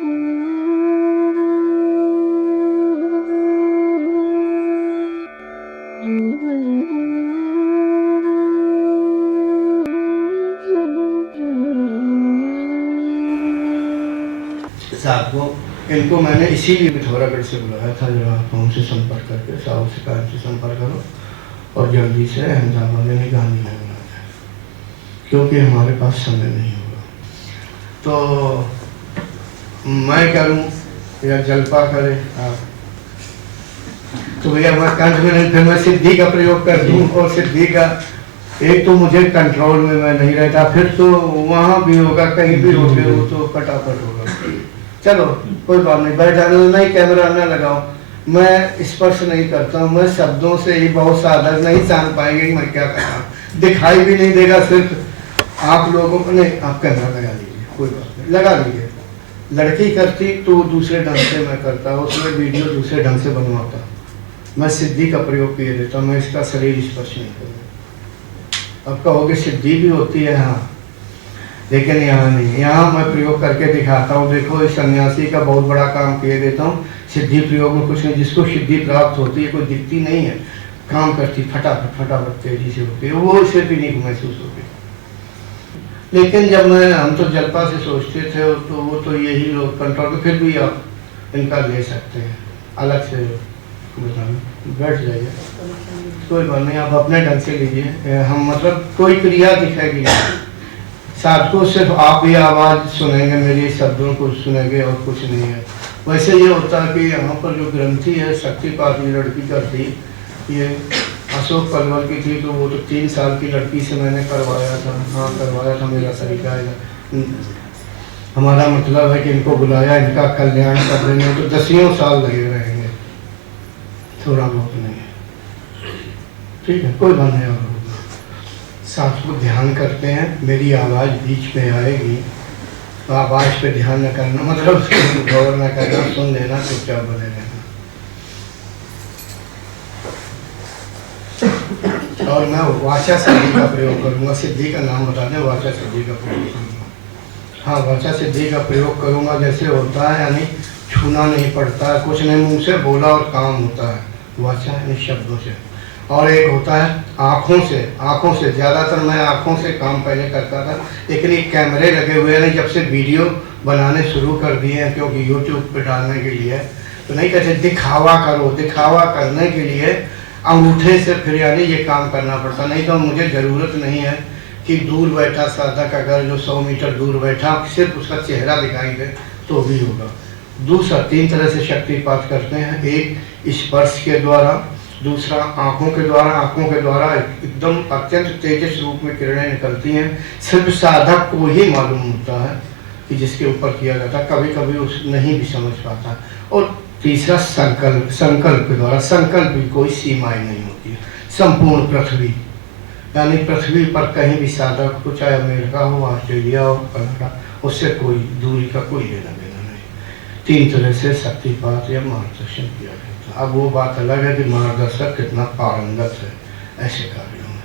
साहब को इनको मैंने इसीलिए पिथौरागढ़ से बुलाया था, जरा आप उनसे संपर्क करके साहब से कहा से संपर्क करो और जल्दी से अहमदाबाद में गांधी नगर आ जाए, क्योंकि हमारे पास समय नहीं होगा। तो मैं करूं या जलपा करे आप, तो भैया मैं कंठ में नहीं, फिर मैं सिद्धि का प्रयोग कर दूं, और सिद्धि का एक तो मुझे कंट्रोल में मैं नहीं रहता, फिर तो वहाँ भी होगा, कहीं भी होगे वो तो फटाफट होगा। चलो कोई बात नहीं, बैठा नहीं, कैमरा ना लगाओ, मैं स्पर्श नहीं करता हूँ, मैं शब्दों से ही बहुत साधक नहीं जान पाएंगे कि मैं क्या कर रहा हूँ, दिखाई भी नहीं देगा, सिर्फ आप लोगों को नहीं, आप कैमरा लगा लीजिए, कोई बात नहीं, लगा लीजिए। लड़की करती तो दूसरे ढंग से मैं करता, उसमें वीडियो दूसरे ढंग से बनवाता, मैं सिद्धि का प्रयोग किए देता, मैं इसका शरीर स्पर्श नहीं करूँगा। अब कहोगे सिद्धि भी होती है, हाँ, लेकिन यहाँ नहीं, यहाँ मैं प्रयोग करके दिखाता हूँ। देखो इस सन्यासी का बहुत बड़ा काम किए देता हूँ, सिद्धि प्रयोग में कुछ नहीं, जिसको सिद्धि प्राप्त होती है कोई दिखती नहीं है, काम करती फटाफट फटाफट तेजी से होती है, वो इसे भी नहीं महसूस होती। लेकिन जब हम तो जलपा से सोचते थे, तो वो तो यही लोग कंट्रोल, फिर भी आप इनका ले सकते हैं अलग से, बैठ जाइए, कोई बात नहीं, आप अपने ढंग से लीजिए। हम मतलब कोई क्रिया दिखाएगी नहीं, साधकों सिर्फ आप ही आवाज़ सुनेंगे, मेरी शब्दों को सुनेंगे और कुछ नहीं है। वैसे ये होता है कि यहाँ पर जो ग्रंथि है शक्तिपात की लड़की का थी, ये अशोक पलवल की थी, तो वो तो 3 साल की लड़की से मैंने करवाया था, हाँ करवाया था, मेरा तरीका है। हमारा मतलब है कि इनको बुलाया, इनका कल्याण कर देंगे तो 10 साल लगे रहेंगे, थोड़ा बहुत नहीं, ठीक है, कोई बात नहीं। सांस को ध्यान करते हैं, मेरी आवाज़ बीच में आएगी तो आवाज़ पे ध्यान न करना, मतलब उसको गौर न करना, सुन लेना, चुपचाप बने रहना। और मैं वाचा सिद्धि का प्रयोग करूँगा, सिद्धि का नाम बता दें, वाचा सिद्धि का प्रयोग करूँगा। हाँ, वाचा सिद्धि का प्रयोग करूँगा, जैसे होता है यानी छूना नहीं पड़ता, कुछ नहीं, मुँह से बोला और काम होता है, वाचा यानी शब्दों से। और एक होता है आँखों से, आँखों से ज़्यादातर मैं आँखों से काम पहले करता था, लेकिन ये कैमरे लगे हुए हैं, जब से वीडियो बनाने शुरू कर दिए हैं, क्योंकि यूट्यूब पे डालने के लिए, तो नहीं कहते दिखावा करो, दिखावा करने के लिए अंगूठे से फिर यानी ये काम करना पड़ता, नहीं तो मुझे ज़रूरत नहीं है कि दूर बैठा साधक अगर जो 100 मीटर दूर बैठा सिर्फ उसका चेहरा दिखाई दे तो भी होगा। दूसरा 3 तरह से शक्तिपात करते हैं, एक स्पर्श के द्वारा, दूसरा आँखों के द्वारा, आँखों के द्वारा एकदम अत्यंत तेजस रूप में किरणें निकलती हैं, सिर्फ साधक को ही मालूम होता है कि जिसके ऊपर किया जाता है, कभी कभी उस नहीं भी समझ पाता। और तीसरा संकल्प, संकल्प के द्वारा, संकल्प की कोई सीमाएं नहीं होती है, संपूर्ण पृथ्वी यानी पृथ्वी पर कहीं भी साधक को, चाहे अमेरिका हो, ऑस्ट्रेलिया हो, कनाडा, उससे कोई दूरी का कोई लेना देना नहीं। 3 तरह से शक्तिपात या मार्गदर्शन किया जाता है। अब वो बात अलग है कि मार्गदर्शक कितना पारंगत है ऐसे कार्यों में।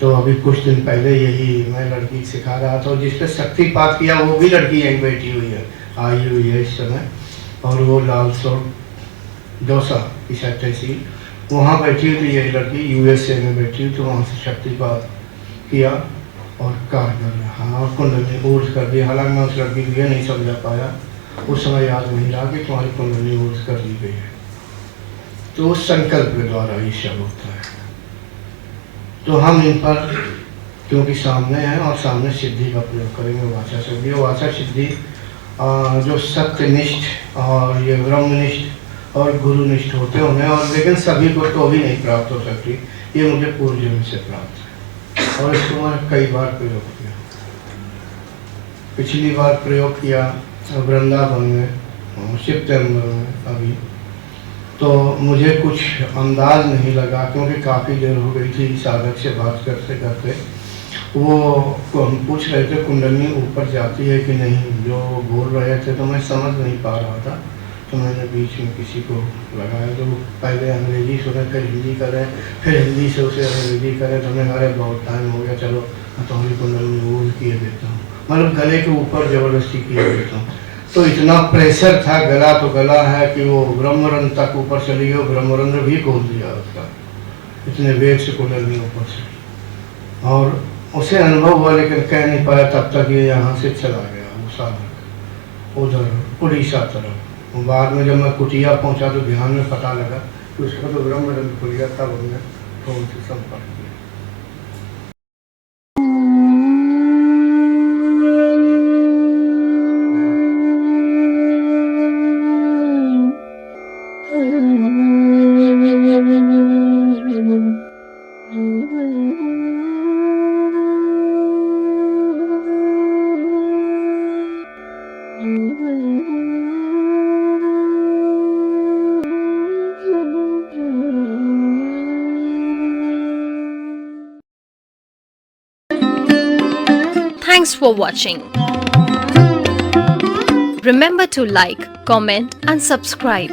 तो अभी कुछ दिन पहले यही मैं लड़की सिखा रहा था, जिसने शक्तिपात किया वो भी लड़की यहीं बैठी हुई है, आई हुई है इस समय, और वो लालसोट दौसा की तहसील, वहाँ बैठी हुई थी ये लड़की, USA में बैठी हुई, तो वहाँ से शक्तिपात किया और कारगर रहा और कुंडली ऊर्ज कर दी। हालांकि मैं उस लड़की को ये नहीं समझा पाया, उस समय याद नहीं रहा कि तुम्हारी कुंडली ऊर्ज कर दी गई है। तो उस संकल्प के द्वारा ये सब होता है। तो हम इन पर क्योंकि सामने हैं और सामने सिद्धि का प्रयोग करेंगे, वाचा सिद्धि। वाचा सिद्धि जो सत्यनिष्ठ और ये ब्रह्मनिष्ठ और गुरुनिष्ठ होते होंगे, और लेकिन सभी को तो भी नहीं प्राप्त हो सकती, ये मुझे पूर्व जन्म से प्राप्त है और इसको मैं कई बार प्रयोग किया। पिछली बार प्रयोग किया वृंदावन में, सितंबर में अभी, तो मुझे कुछ अंदाज नहीं लगा, क्योंकि काफ़ी देर हो गई थी साधक से बात करते करते। वो हम पूछ रहे थे कुंडली ऊपर जाती है कि नहीं, जो बोल रहे थे, तो मैं समझ नहीं पा रहा था, तो मैंने बीच में किसी को लगाया, तो पहले अंग्रेजी सुने, फिर हिंदी करें, फिर हिंदी से उसे अंग्रेजी करें, तो मैंने कहा बहुत टाइम हो गया, चलो मैं तुम्हारी कुंडली ऊर्ज किए देता हूँ, मतलब गले के ऊपर ज़बरदस्ती किए देता हूँ। तो इतना प्रेशर था, गला तो गला है कि वो ब्रह्मरंध्र तक ऊपर चली गई, ब्रह्मरंध्र भी खोल दिया उसका, इतने वेग से कुंडलनी ऊपर से। और उसे अनुभव हुआ लेकिन कह नहीं पाया, तब तक ये यहाँ से चला गया वो साधक उधर उड़ीसा तरफ। बाद में जब मैं कुटिया पहुँचा तो ध्यान में पता लगा कि उसका तो ब्रह्मरंध्र खुल गया, तब हमने फोन से संपर्क किया। Thanks for watching. Remember to like, comment and subscribe.